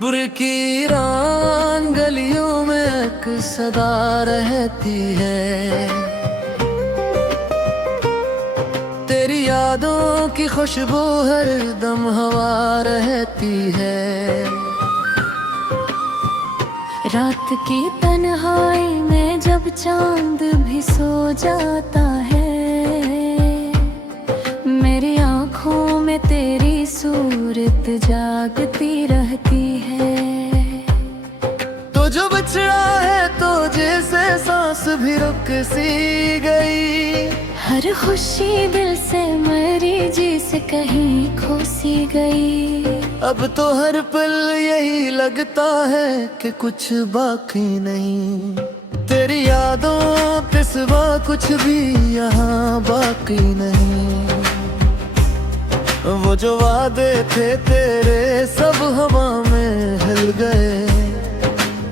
बुरकी रान गलियों में एक सदा रहती है, तेरी यादों की खुशबू हर दम हवा रहती है। रात की तन्हाई में जब चांद भी सो जाता है, मेरी आँखों में तेरी सूरत जागती रहती है। तो जो बिछड़ा है तो जैसे सांस भी रुक सी गई, हर खुशी दिल से मरी जी से कहीं खो सी गई। अब तो हर पल यही लगता है कि कुछ बाकी नहीं, तेरी यादों के सिवा कुछ भी यहाँ बाकी नहीं। वो जो वादे थे तेरे सब हवा में हिल गए,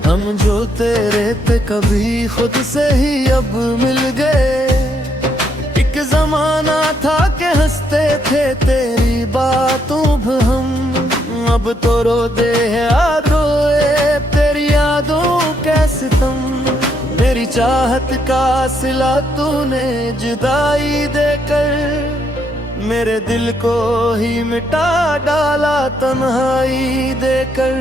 हम जो तेरे पे कभी खुद से ही अब मिल गए। एक जमाना था कि हंसते थे तेरी बातों पे हम, अब तो रो दे है रोए तेरी यादों का सितम। मेरी चाहत का सिला तूने जुदाई देकर, मेरे दिल को ही मिटा डाला तन्हाई देकर।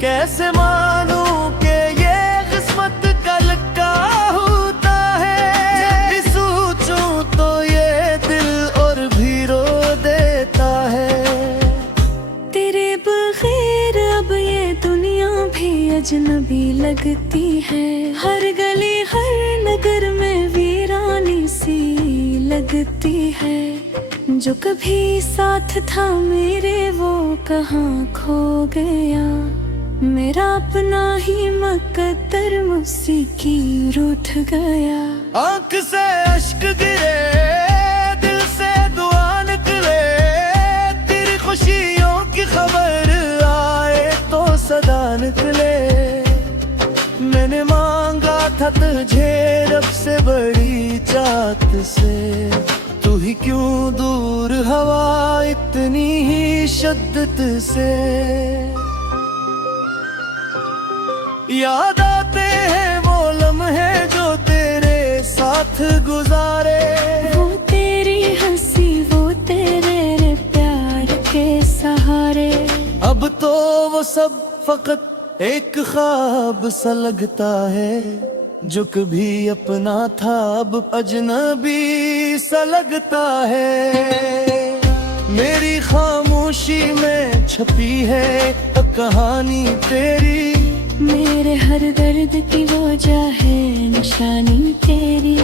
कैसे मानूं कि ये किस्मत कल का होता है, जब भी सोचूं तो ये दिल और भी रो देता है। तेरे बगैर अब ये दुनिया भी अजनबी लगती है, हर गली हर नगर में वीरानी सी लगती है। जो कभी साथ था मेरे वो कहाँ खो गया, मेरा अपना ही मुकद्दर मुझसे की रूठ गया। आँख से अश्क गिरे दिल से दुआ निकले, तेरी खुशियों की खबर आए तो सदा निकले। मैंने मांगा था तुझे रब से बड़ी चाहत से, तू ही क्यों दूर हवा इतनी ही शिद्दत से। याद आते हैं वो लम्हे जो तेरे साथ गुजारे, वो तेरी हंसी वो तेरे प्यार के सहारे। अब तो वो सब फकत एक ख्वाब सा लगता है, जो कभी अपना था अब अजनबी सा लगता है। मेरी खामोशी में छपी है कहानी तेरी, मेरे हर दर्द की वजह है निशानी तेरी।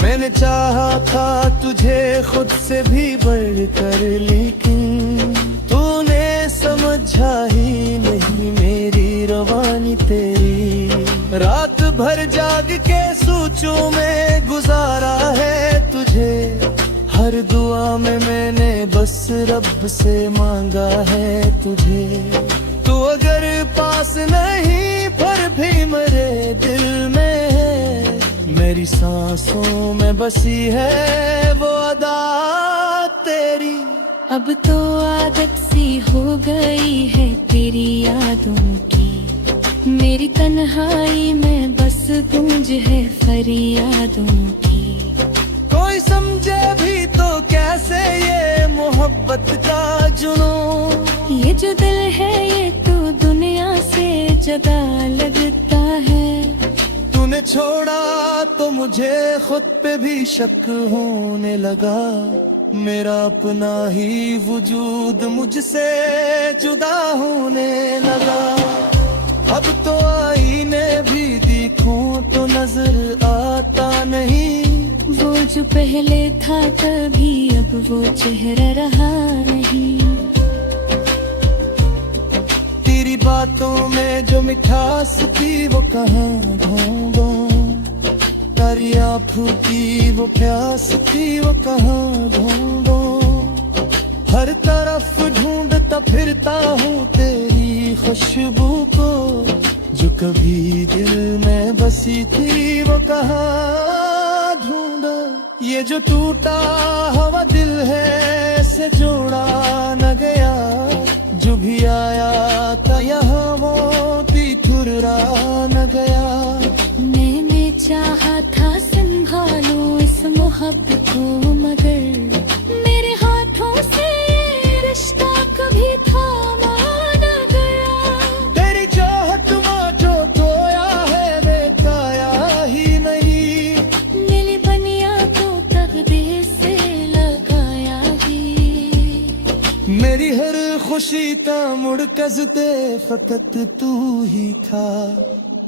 मैंने चाहा था तुझे खुद से भी बढ़कर, लेकिन तूने समझा ही नहीं मेरी रवानी तेरी। रात भर जाग के सोचों में गुजारा है तुझे, हर दुआ में मैंने बस रब से मांगा है तुझे। तू अगर पास नहीं पर भी मेरे दिल में है, मेरी सांसों में बसी है वो अदा तेरी। अब तो आदत सी हो गई है तेरी यादों की, मेरी तन्हाई में बस गूंज है फरियादों की। कोई समझे भी तो कैसे ये मोहब्बत का जुनून, ये जो दिल है ये तो दुनिया से जुदा लगता है। तूने छोड़ा तो मुझे खुद पे भी शक होने लगा, मेरा अपना ही वजूद मुझसे जुदा होने लगा। अब तो आईने भी देखूं तो नजर आता नहीं, वो जो पहले था कभी अब वो चेहरा रहा नहीं। तेरी बातों में जो मिठास थी वो कहाँ ढूंढूं, चिंगारियां फूटी वो प्यास थी वो कहाँ ढूंढो, हर तरफ ढूंढता फिरता हूँ तेरी खुशबू को, जो कभी दिल में बसी थी वो कहाँ ढूंढो। ये जो टूटा हुआ दिल है से जोड़ा न गया, जो भी आया था यहाँ वो भी ठुर्रा न गया। मैंने चाहा था संभालो इस मोहब्बत को, मगर मेरे हाथों से ये रिश्ता कभी थामा न गया। तेरी चाहत में जो खोया है वे काया ही नहीं, मिली बनिया तो तकदीर से लगाया ही। मेरी हर खुशी ता मुड़ कसते फकत तू ही था,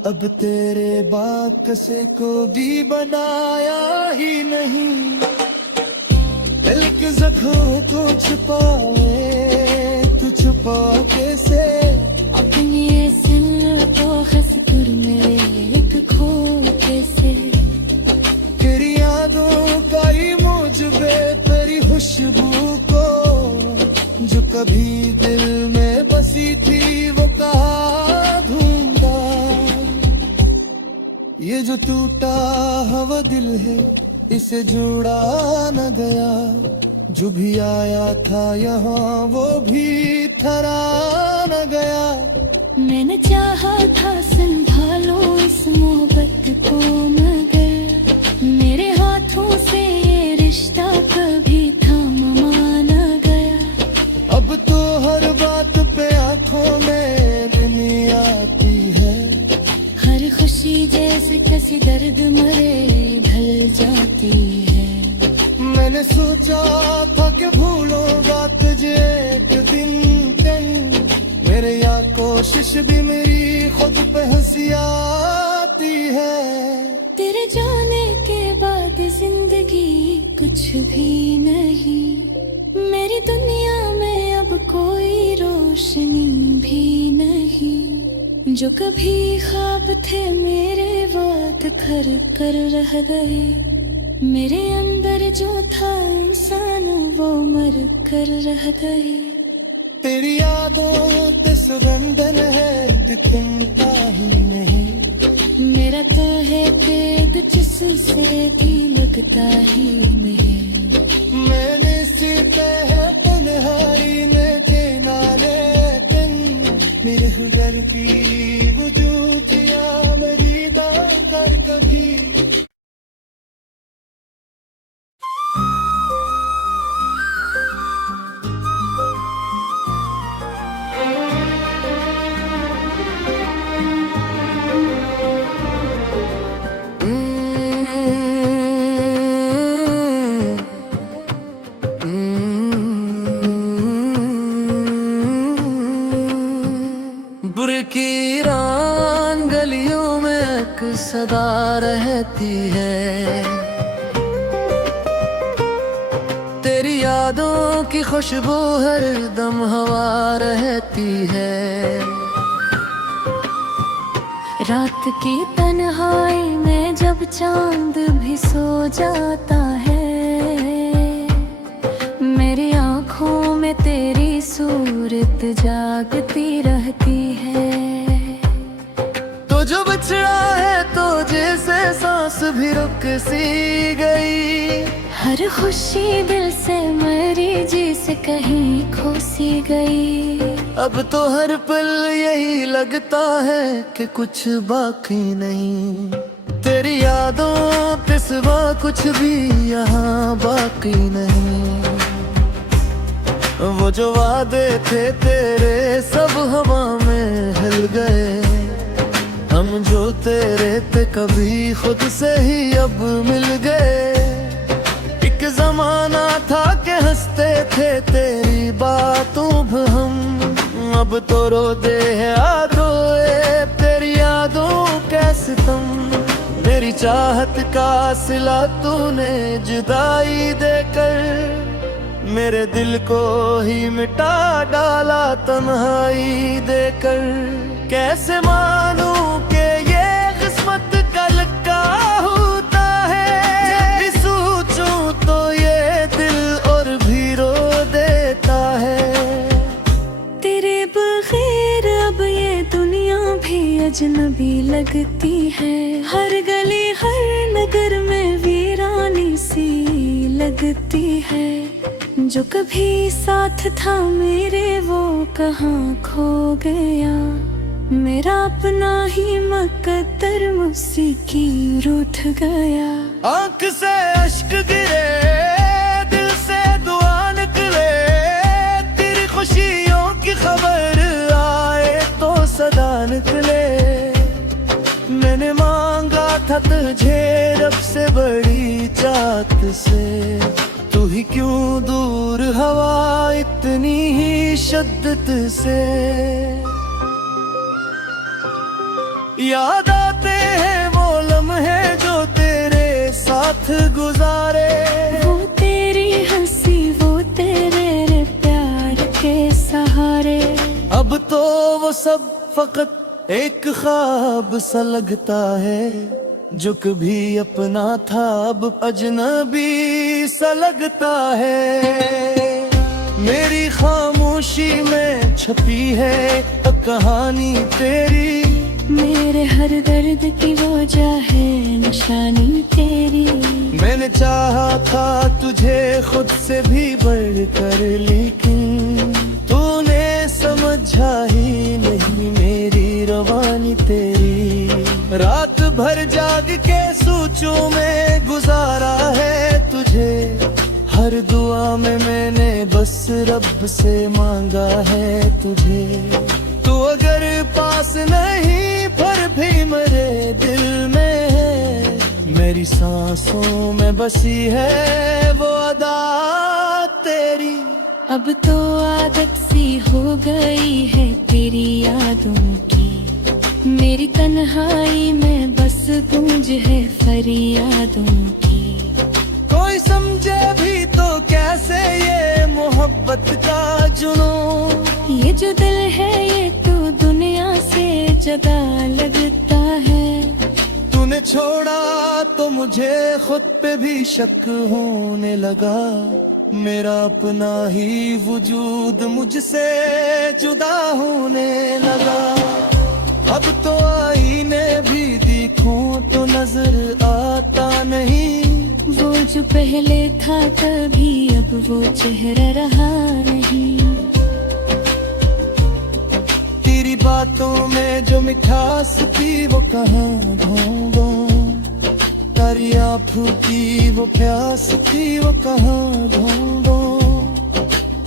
अब तेरे बाकसे को भी बनाया ही नहीं। दिल के जख्मों को छुपाए तू छुपा कैसे, अपनी सन को हंस कर मेरे एक खो कैसे। तेरी यादों का ही मुझे तेरी खुशबू को, जो कभी दिल में बसी थी वो कहाँ ढूंढा। ये जो टूटा हुआ दिल है इसे जोड़ा न गया, जो भी आया था यहाँ वो भी ठहरा न गया। मैंने चाहा था संभालो इस मोहब्बत को, मगर मेरे हाथों से ये रिश्ता कभी थामा न गया। अब तो हर बात पे आंखों में नमी आती है, हर खुशी जैसे किसी दर्द मरे ढल जाती है। मैंने सोचा था कि भूलूंगा तुझे एक दिन, मेरे या कोशिश भी मेरी खुद पे हंसी आती है। तेरे जाने के बाद जिंदगी कुछ भी नहीं, मेरी दुनिया में अब कोई रोशनी भी नहीं। जो कभी ख्वाब थे मेरे वाद कर कर रह गए, मेरे अंदर जो था इंसान वो मर कर रह गए। तेरी यादों ते सुगंधन है दिखता ही नहीं, मेरा तो है कैद जिससे भी लगता ही नहीं। मैंने सीते है तन्हाई ने के नाले दिन, मेरे घर की वजूदिया मेरी दाग कर कभी। बुरकीरान गलियों में एक सदा रहती है, तेरी यादों की खुशबू हर दम हवा रहती है। रात की तन्हाई में जब चांद भी सो जाता है, मेरी आँखों में तेरी सूरत जागती रहती है। तो जो बचड़ा है तो जैसे सांस भी रुक सी गई, हर खुशी दिल से मरी जी से कहीं खो सी गई। अब तो हर पल यही लगता है कि कुछ बाकी नहीं, तेरी यादों के सिवा कुछ भी यहाँ बाकी नहीं। वो जो वादे थे तेरे सब हवा में हिल गए, हम जो तेरे पे कभी खुद से ही अब मिल गए। एक जमाना था कि हंसते थे तेरी बातों पे हम, अब तो रोते हैं रोए तेरी यादों के सितम। मेरी चाहत का सिला तूने जुदाई देकर, मेरे दिल को ही मिटा डाला तन्हाई देकर। कैसे मानूं कि ये किस्मत का लिखा होता, लगती है। हर गली हर नगर में वीरानी सी लगती है। जो कभी साथ था मेरे वो कहाँ खो गया। मेरा अपना ही मुकद्दर मुझसे की रूठ गया। आंख से अश्क गिरे, दिल से दुआ निकले, तेरी खुशियों की खबर आए तो सदा निकले। मैंने मांगा था तुझे रब से बड़ी चाहत से, तू ही क्यों दूर हवा इतनी ही शिद्दत से। याद आते हैं वो लम्हे जो तेरे साथ गुजारे। वो तेरी हंसी, वो तेरे प्यार के सहारे। अब तो वो सब फकत एक ख्वाब सा लगता है। जो कभी अपना था अब अजनबी सा लगता है। मेरी खामोशी में छपी है कहानी तेरी। मेरे हर दर्द की वजह है निशानी तेरी। मैंने चाहा था तुझे खुद से भी बढ़कर, लेकिन तूने समझा ही नहीं मेरी रवानी तेरी। रात भर जाग के सोचों में गुजारा है तुझे। हर दुआ में मैंने बस रब से मांगा है तुझे। तू अगर पास नहीं पर भी मेरे दिल में है। मेरी सांसों में बसी है वो अदा तेरी। अब तो आदत सी हो गई है तेरी यादों की। मेरी तन्हाई में बस गूंज है फरियादों की। कोई समझे भी तो कैसे ये मोहब्बत का जुनून। ये जो दिल है ये तो दुनिया से जुदा लगता है। तूने छोड़ा तो मुझे खुद पे भी शक होने लगा। मेरा अपना ही वजूद मुझसे जुदा होने लगा। अब तो आईने भी देखूं तो नजर आता नहीं। वो जो पहले था तभी अब वो चेहरा रहा नहीं। तेरी बातों में जो मिठास थी वो कहाँ ढूंढूं। तेरी आँखों की वो प्यास थी वो कहाँ ढूंढूं।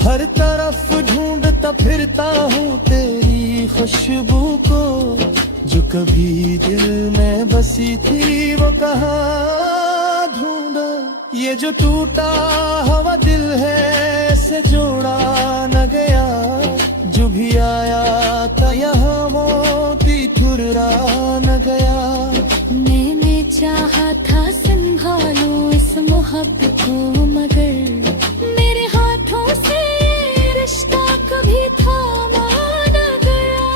हर तरफ ढूंढता फिरता हूँ तेरी खुशबू को। जो कभी दिल में बसी थी वो कहाँ ढूंढा। ये जो टूटा हुआ दिल है से जोड़ा न गया। जो भी आया था यहाँ मोती ठुर्रा न गया। मैंने चाहा था संभालूं इस मोहब्बत को, मगर मेरे हाथों से ये रिश्ता कभी थामा न गया।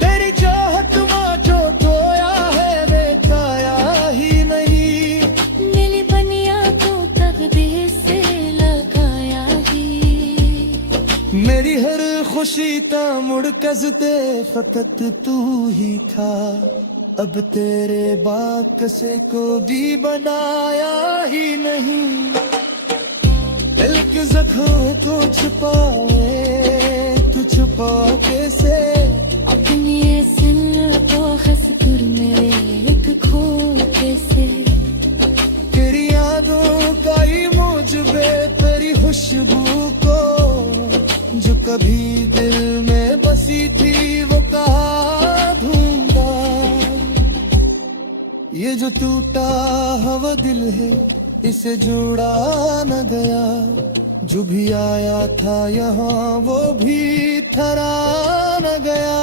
तेरी चाहत माँ जो खोया है वे काया ही नहीं। मिली बनिया को तकदीर से लगाया ही। मेरी हर खुशी ता मुड़कज़ दे फकत तू ही था। अब तेरे बाकसे को भी बनाया ही नहीं। दिल के जख्म को छुपाए तू छुपा कैसे। अपनी सिल को हंसकर मेरे एक खो कैसे। तेरी यादों का ही मौजूबे तेरी खुशबू को। जो कभी दिल में बसी थी वो कहाँ ढूंढा। ये जो टूटा हुआ दिल है इसे जोड़ा न गया। जो भी आया था यहाँ वो भी ठहरा न गया।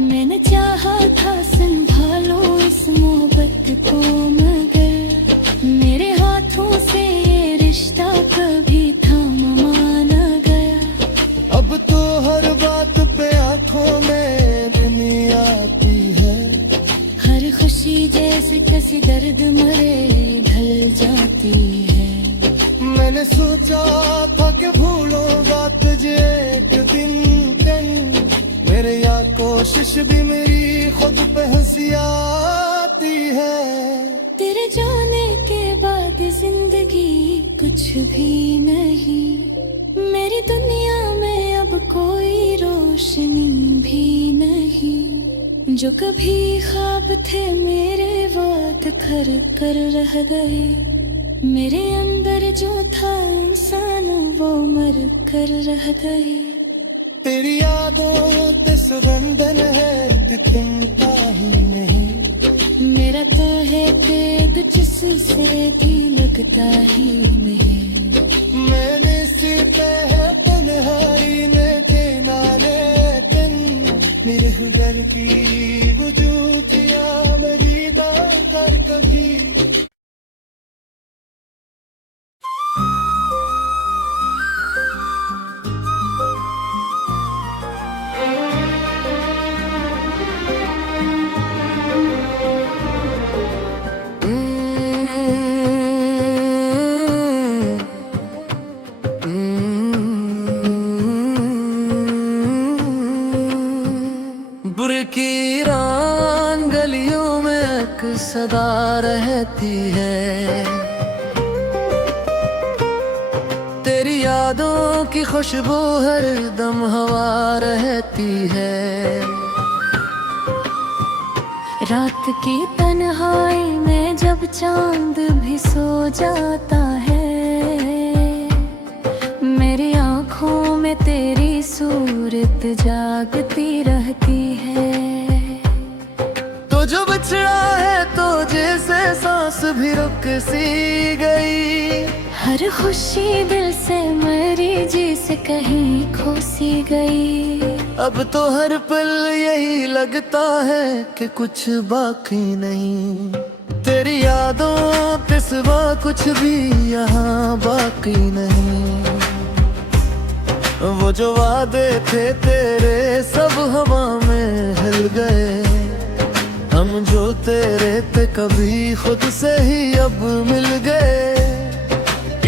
मैंने चाहा था संभालो इस मोहब्बत को, मगर मेरे हाथों से ये रिश्ता कभी थामा न गया। अब तो हर बात पे आंखों में नमी आती है। हर खुशी जैसे किसी दर्द मरे ढल जाती है। मैंने सोचा था कि भूलूंगा तुझे एक दिन। मेरे याद कोशिश भी मेरी खुद पे हंसी आती है। तेरे जाने के बाद जिंदगी कुछ भी नहीं, मेरी दुनिया में अब कोई रोशनी भी नहीं। जो कभी ख्वाब थे मेरे वाद कर कर रह गए, मेरे अंदर जो था इंसान वो मर कर रह गए। तेरी यादों ते सुगंधन है तिथुमता ही नहीं, मेरा तो है कैद जिससे भी लगता ही नहीं। मैंने सीते है तन्हाई ने के नाले तन मेरे घर की वजूदिया मेरी दा कर कभी। की रान गलियों में एक सदा रहती है, तेरी यादों की खुशबू हर दम हवा रहती है। रात की तन्हाई में जब चांद भी सो जाता है, मेरी आँखों में तेरी सूरत जागती रहती है। तो जो बिछड़ा है तो जैसे सांस भी रुक सी गई, हर खुशी दिल से मरी जिसे कहीं खो सी गई। अब तो हर पल यही लगता है कि कुछ बाकी नहीं, तेरी यादों के सिवा कुछ भी यहाँ बाकी नहीं। वो जो वादे थे तेरे सब हवा में हिल गए, हम जो तेरे पे कभी खुद से ही अब मिल गए।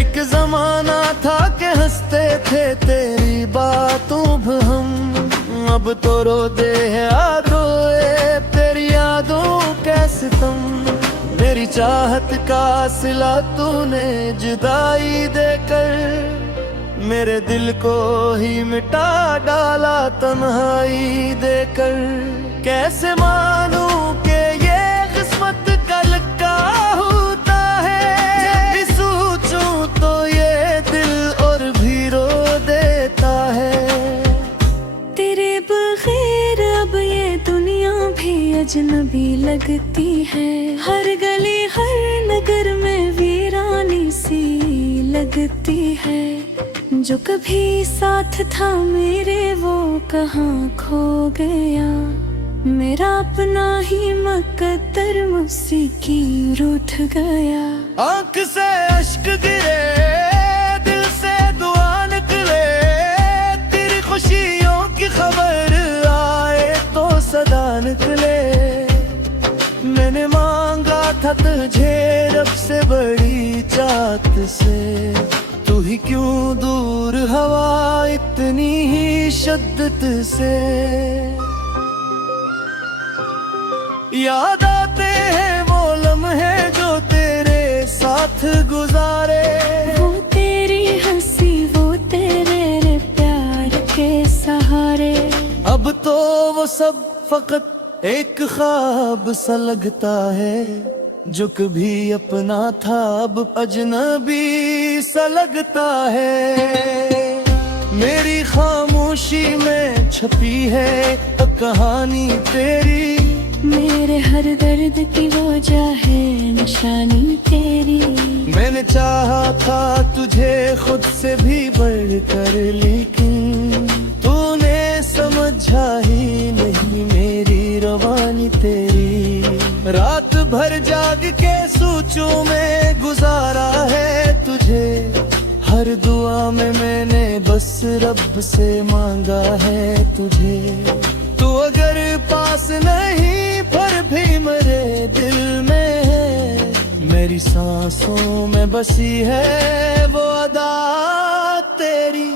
एक जमाना था कि हंसते थे तेरी बातों पे हम, अब तो रो दे है रोए तेरी यादों कैसे तुम। मेरी चाहत का सिला तूने जुदाई देकर, मेरे दिल को ही मिटा डाला तन्हाई देकर। कैसे मानूं कि ये किस्मत का लिखा होता है, जब भी सोचूं तो ये दिल और भी रो देता है। तेरे बगैर अब ये दुनिया भी अजनबी लगती है, हर गली हर नगर में वीरानी सी लगती है। जो कभी साथ था मेरे वो कहाँ खो गया, मेरा अपना ही मुकद्दर मुझसे की रूठ गया। आँख से अश्क गिरे दिल से दुआ निकले, तेरी खुशियों की खबर आए तो सदा निकले। मैंने मांगा था तुझे रब से बड़ी चाहत से, तू ही क्यों दूर हवा इतनी ही शिद्दत से। याद आते हैं वो लम्हे जो तेरे साथ गुजारे, वो तेरी हंसी वो तेरे प्यार के सहारे। अब तो वो सब फकत एक ख्वाब सा लगता है, जो कभी अपना था अब अजनबी सा लगता है। मेरी खामोशी में छपी है कहानी तेरी, मेरे हर दर्द की वजह है निशानी तेरी। मैंने चाहा था तुझे खुद से भी बढ़कर, लेकिन तूने समझा ही नहीं मेरी रवानी तेरी। रात भर जाग के सोचों में गुजारा है तुझे, हर दुआ में मैंने बस रब से मांगा है तुझे। तू अगर पास नहीं पर भी मेरे दिल में है, मेरी सांसों में बसी है वो अदा तेरी।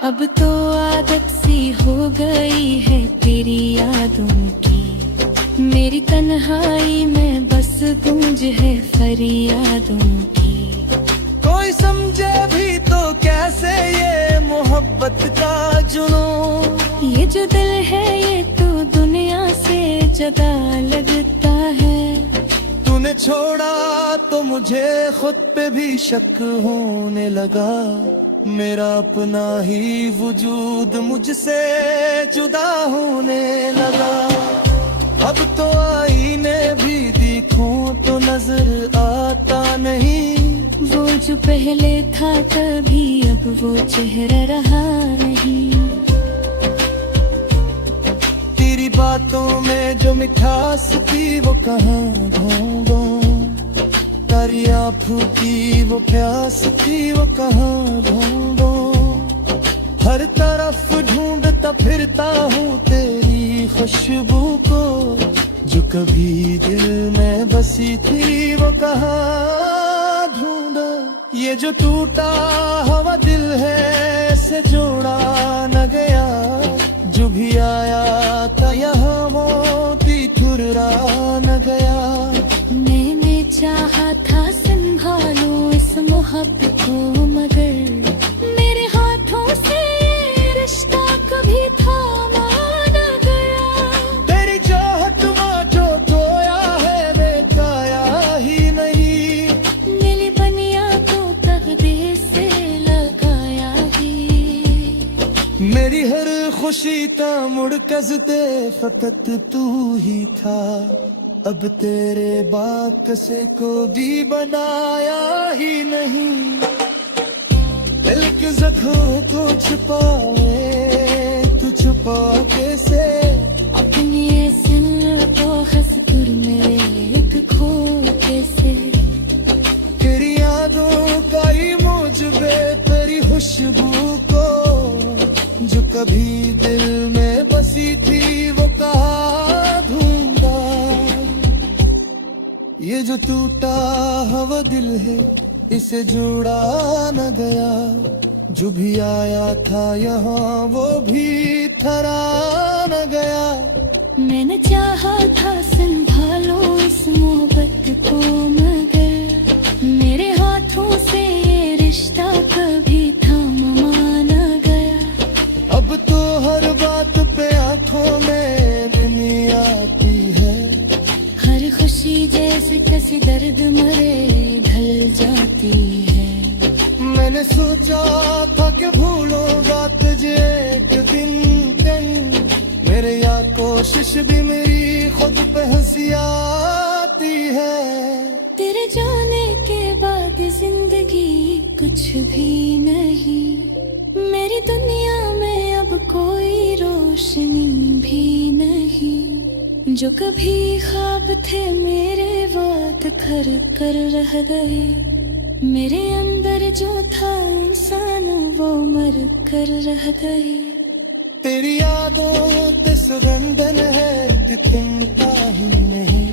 अब तो आदत सी हो गई है तेरी यादों की, मेरी तन्हाई में बस गूंज है फरियादों की। कोई समझे भी तो कैसे ये मोहब्बत का जुनून, ये जो दिल है ये तो दुनिया से जुदा लगता है। तूने छोड़ा तो मुझे खुद पे भी शक होने लगा, मेरा अपना ही वजूद मुझसे जुदा होने लगा। अब तो आईने भी देखूं तो नजर आता नहीं, वो जो पहले था कभी अब वो चेहरा रहा नहीं। तेरी बातों में जो मिठास थी वो कहाँ ढूंढूं, तेरी आँखों की वो प्यास थी वो कहाँ ढूंढूं। हर तरफ ढूंढता फिरता हूँ तेरी खुशबू को, जो कभी दिल में बसी थी वो कहाँ ढूंढा। ये जो टूटा हुआ दिल है से जोड़ा न गया, जो भी आया था यहाँ वो भी ठुर्रा न गया। मैंने चाहा था संभालूं इस मोहब्बत को, मगर मेरे हाथों से ये रिश्ता कभी थामा न गया। तेरी चाहत में जो खोया है वे काया ही नहीं, मिली बनिया तो तकदीर से लगाया ही। मेरी हर खुशी का मुड़कज़ते फकत तू ही था, अब तेरे बाकसे को भी बनाया ही नहीं। दिल के जख्मों को छुपाए तू छुपा कैसे, अपनी सिल को खसकुर में एक खो कैसे। तेरी यादों का ही मुझे तेरी खुशबू को, जो कभी दिल में बसी थी वो कहाँ ढूंढा। ये जो टूटा हुआ दिल है इसे जोड़ा न गया, जो भी आया था यहाँ वो भी ठहरा न गया। मैंने चाहा था संभालो इस मोहब्बत को, मगर मेरे हाथों से ये रिश्ता कभी थामा न गया। अब तो हर बात पे आंखों में दुनिया आती है, हर खुशी जैसे किसी दर्द मरे ढल जाती है। मैंने सोचा था कि भूलूंगा तुझे एक दिन, मेरे या कोशिश भी मेरी खुद पे हंसी आती है। तेरे जाने के बाद जिंदगी कुछ भी नहीं, मेरी दुनिया में अब कोई रोशनी भी नहीं। जो कभी ख्वाब थे मेरे वाद कर कर रह गए, मेरे अंदर जो था इंसान वो मर कर रह गई। तेरी यादों ते सुगंधन है कि तुमता ही नहीं,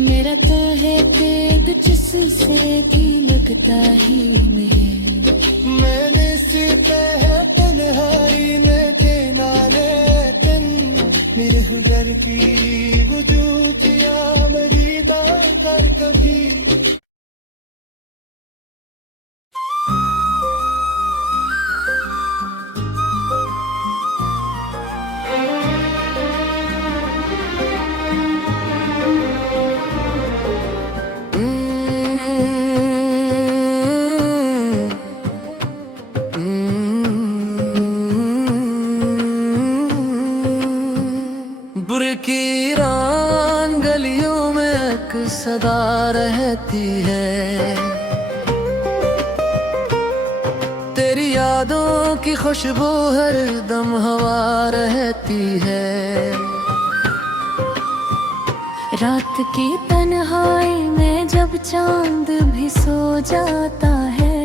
मेरा तो है कैद जिससे भी लगता ही नहीं। मैंने सीते है तन्हाई ने किनारे दिन, मेरे हुनर की वजूदिया मेरी दा कर कभी। की रान गलियों में एक सदा रहती है, तेरी यादों की खुशबू हर दम हवा रहती है। रात की तन्हाई में जब चांद भी सो जाता है,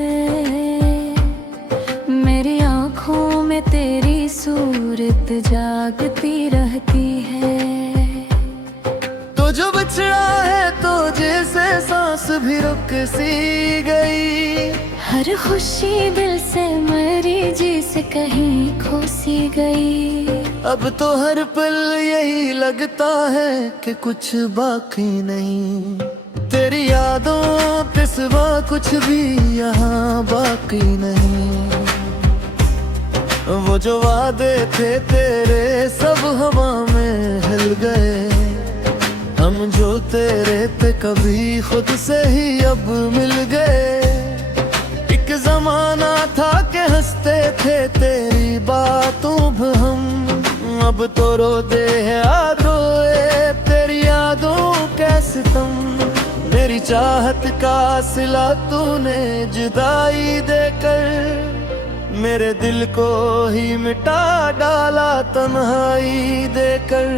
मेरी आँखों में तेरी सूरत जागती रहती है। तो जो बिछड़ा है तो जैसे सांस भी रुक सी गई, हर खुशी दिल से मरी जी से कहीं खो सी गई। अब तो हर पल यही लगता है कि कुछ बाकी नहीं। तेरी यादों के सिवा कुछ भी यहाँ बाकी नहीं। वो जो वादे थे तेरे सब हवा में हिल गए। हम जो तेरे पे कभी खुद से ही अब मिल गए। एक जमाना था कि हंसते थे तेरी बातों पे हम, अब तो रोते हैं याद रोए तेरी यादों के सितम। मेरी चाहत का सिला तूने जुदाई देकर, मेरे दिल को ही मिटा डाला तन्हाई देकर।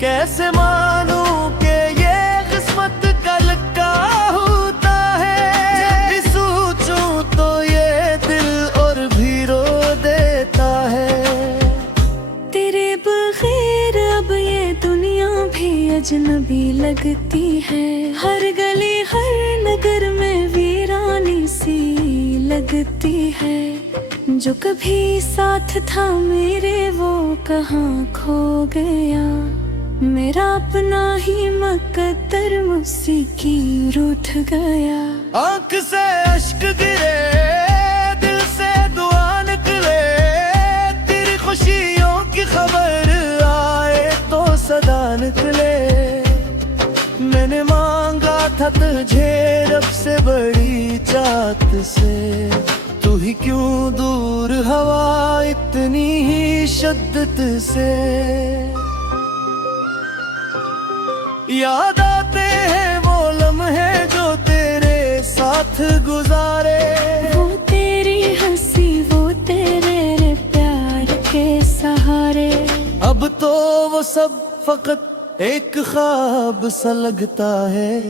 कैसे मानूं कि ये किस्मत का लिखा होता है। जब भी सोचूं तो ये दिल और भी रो देता है। तेरे बगैर अब ये दुनिया भी अजनबी लगती है। हर गली हर नगर में वीरानी सी लगती है। जो कभी साथ था मेरे वो कहाँ खो गया। मेरा अपना ही मुकद्दर मुझसे की रूठ गया। आंख से अश्क गिरे दिल से दुआ निकले। तेरी खुशियों की खबर आए तो सदा निकले। मैंने मांगा था तुझे रब से बड़ी चाहत से। तू ही क्यों दूर हवा इतनी ही शिद्दत से। याद आते हैं वो लम्हे जो तेरे साथ गुजारे। वो तेरी हंसी वो तेरे प्यार के सहारे। अब तो वो सब फकत एक ख्वाब सा लगता है।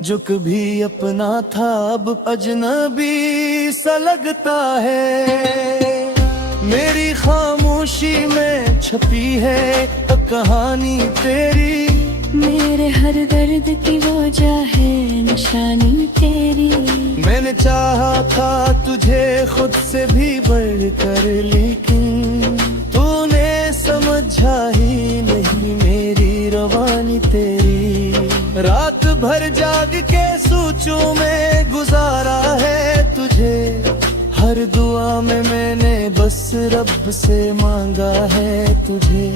जो कभी अपना था अब अजनबी सा लगता है। मेरी खामोशी में छपी है कहानी तेरी। मेरे हर दर्द की वजह है निशानी तेरी। मैंने चाहा था तुझे खुद से भी बढ़कर, लेकिन तूने समझा ही नहीं मेरी रवानी तेरी। रात भर जाग के सोचूं में गुजारा है तुझे। हर दुआ में मैंने बस रब से मांगा है तुझे।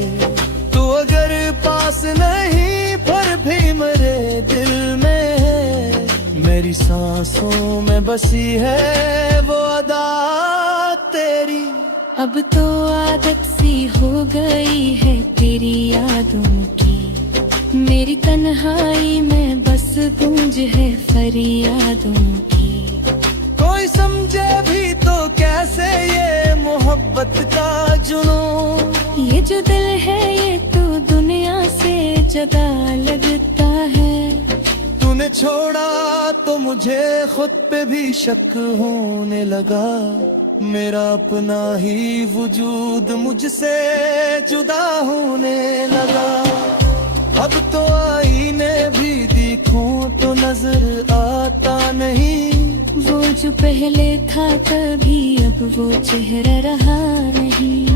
तू अगर पास नहीं पर भी मेरे दिल में है। मेरी सांसों में बसी है वो अदा तेरी। अब तो आदत सी हो गई है तेरी यादों की। मेरी तन्हाई में बस गूंज है फरियादों की। कोई समझे भी तो कैसे ये मोहब्बत का जुनून। ये जो दिल है ये तो दुनिया से जुदा लगता है। तूने छोड़ा तो मुझे खुद पे भी शक होने लगा। मेरा अपना ही वजूद मुझसे जुदा होने लगा। अब तो आईने भी देखूं तो नजर आता नहीं। वो जो पहले था कभी अब वो चेहरा रहा नहीं।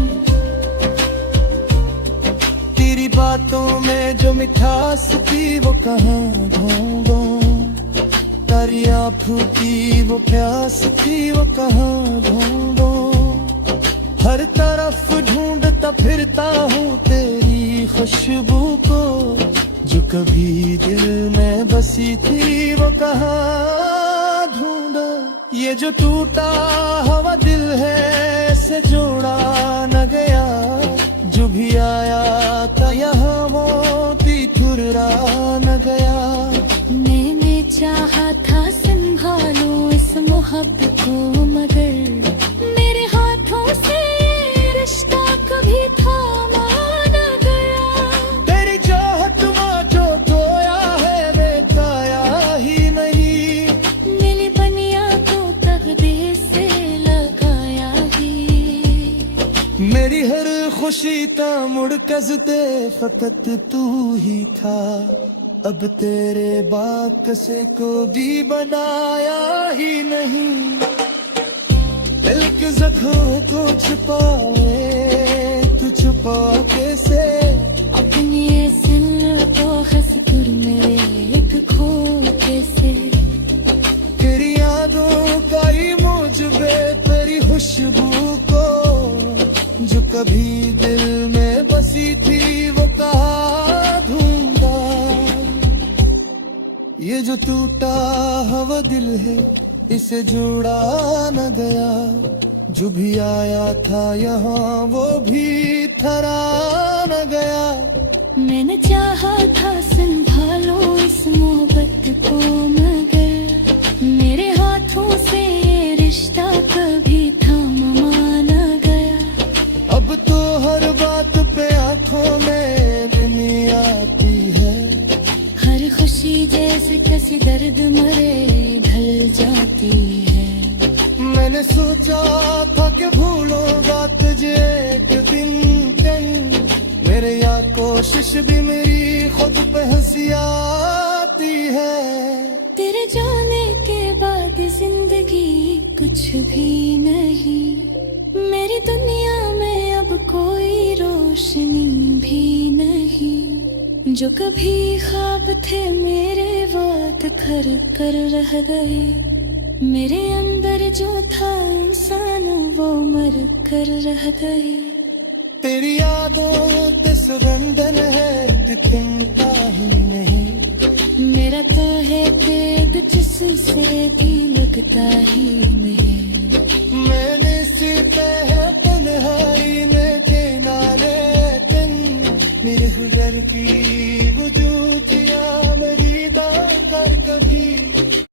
तेरी बातों में जो मिठास थी वो कहाँ ढूंढूं। दरिया फूटी वो प्यास थी वो कहाँ ढूंढूं। हर तरफ ढूंढता फिरता हूँ तेरी खुशबू को। जो कभी दिल में बसी थी वो कहाँ ढूंढा। ये जो टूटा हुआ दिल है से जोड़ा न गया। जो भी आया था यहाँ वो भी ठुर्रा न गया। मैंने चाहा था संभालूं इस मोहब्बत को, मगर मेरे हाथों से ये रिश्ता कभी थामा न गया। तेरी चाहत में जो धोया है वे काया ही नहीं। मिली बनिया तो तकदीर से लगाया ही। मेरी हर खुशी ता मुड़ कसते फकत तू ही था। अब तेरे बाकसे को भी बनाया ही नहीं। दिल एक जख्म को छुपाए तू छुपा कैसे अपनी सन तो हंस कर मेरे एक खो कैसे तेरी यादों का ही मुझे तेरी खुशबू को जो कभी दिल में बसी थी वो कहाँ ढूंढा ये जो टूटा हुआ दिल है इसे जोड़ा न गया जो भी आया था यहाँ वो भी थरा न गया मैंने चाहा था संभालो इस मोहब्बत को मगर मेरे हाथों से ये रिश्ता कभी थामा न गया अब तो हर बात पे आंखों में नमी आती है हर खुशी जैसे किसी दर्द मरे ढल जाती है मैंने सोचा था कि भूलूंगा तुझे एक दिन मेरे यार कोशिश भी मेरी खुद पे हंसी आती है तेरे जाने के बाद जिंदगी कुछ भी नहीं मेरी दुनिया में अब कोई रोशनी भी नहीं जो कभी ख्वाब थे मेरे बात कर कर रह गए मेरे अंदर जो था इंसान वो मर कर रह गए तेरी यादों ते सुगंधन है ते थिमता ही नहीं मेरा तो है तेग जिससे भी लगता ही नहीं मैंने सीते है तन्हाई ने के नाले दिन मेरे हुडर की वजूद